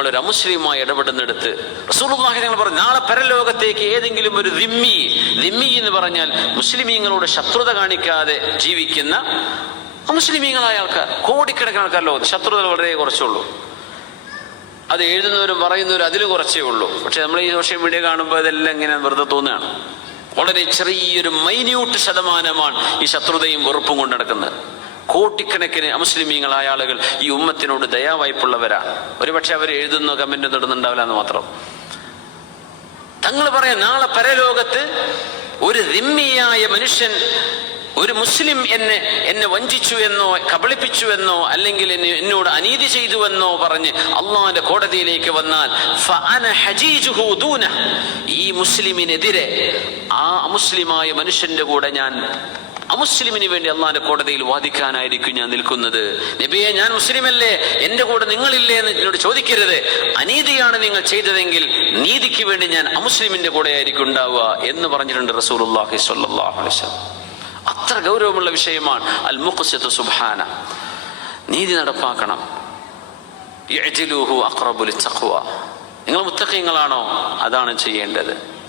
നമ്മളൊരു അമുസ്ലിമായി ഇടപെടുന്നിടത്ത് റസൂലുള്ളാഹി പറഞ്ഞു നാളെ പരലോകത്തേക്ക് ഏതെങ്കിലും ഒരു ദിമ്മി ദിമ്മി എന്ന് പറഞ്ഞാൽ മുസ്ലിമീങ്ങളോട് ശത്രുത കാണിക്കാതെ ജീവിക്കുന്ന അമുസ്ലിമീങ്ങളായ ആൾക്കാർ കോടിക്കണക്കിന് ആൾക്കാരല്ലോ ശത്രുത വളരെ കുറച്ചുള്ളൂ. അത് എഴുതുന്നവരും പറയുന്നവരും അതിൽ കുറച്ചേ ഉള്ളൂ. പക്ഷെ നമ്മൾ ഈ സോഷ്യൽ മീഡിയ കാണുമ്പോൾ ഇതെല്ലാം ഇങ്ങനെ വെറുതെ തോന്നുകയാണ്. വളരെ ചെറിയൊരു മൈന്യൂട്ട് ശതമാനമാണ് ഈ ശത്രുതയും വെറുപ്പും കൊണ്ട് നടക്കുന്നത്. കോട്ടിക്കണക്കിന് അമുസ്ലിമീങ്ങളായ ആളുകൾ ഈ ഉമ്മത്തിനോട് ദയാവായ്പുള്ളവരാണ് ഒരുപക്ഷെ അവർ എഴുതുന്ന കമന്റ് നടന്നുണ്ടാവില്ല എന്ന് മാത്രം. തങ്ങൾ പറയാം നാളെ പരലോകത്ത് ഒരു ദിമ്മിയായ മനുഷ്യൻ ഒരു മുസ്ലിം എന്നെ എന്നെ വഞ്ചിച്ചു എന്നോ കബളിപ്പിച്ചു എന്നോ അല്ലെങ്കിൽ എന്നെ എന്നോട് അനീതി ചെയ്തു എന്നോ പറഞ്ഞ് അള്ളാന്റെ കോടതിയിലേക്ക് വന്നാൽ. ഈ മുസ്ലിമിനെതിരെ ആ അമുസ്ലിമായ മനുഷ്യന്റെ കൂടെ ഞാൻ അമുസ്ലിമിന് വേണ്ടി അള്ളാന്റെ കോടതിയിൽ വാദിക്കാനായിരിക്കും ഞാൻ നിൽക്കുന്നത്. നബിയെ ഞാൻ മുസ്ലിമല്ലേ? എന്റെ കൂടെ നിങ്ങളില്ലേ എന്ന് എന്നോട് ചോദിക്കരുത്. അനീതിയാണ് നിങ്ങൾ ചെയ്തതെങ്കിൽ നീതിക്ക് വേണ്ടി ഞാൻ അമുസ്ലിമിന്റെ കൂടെ ആയിരിക്കും ഉണ്ടാവുക എന്ന് പറഞ്ഞിട്ടുണ്ട് സ്വല്ലല്ലാഹു അലൈഹി വസല്ലം. അത്ര ഗൗരവമുള്ള വിഷയമാണ് അൽ മുഖസ്യത്ത് സുബ്ഹാന. നീതി നടപ്പാക്കണം. ലിത്തഖ്വ. നിങ്ങൾ മുത്തഖീങ്ങളാണോ? അതാണ് ചെയ്യേണ്ടത്.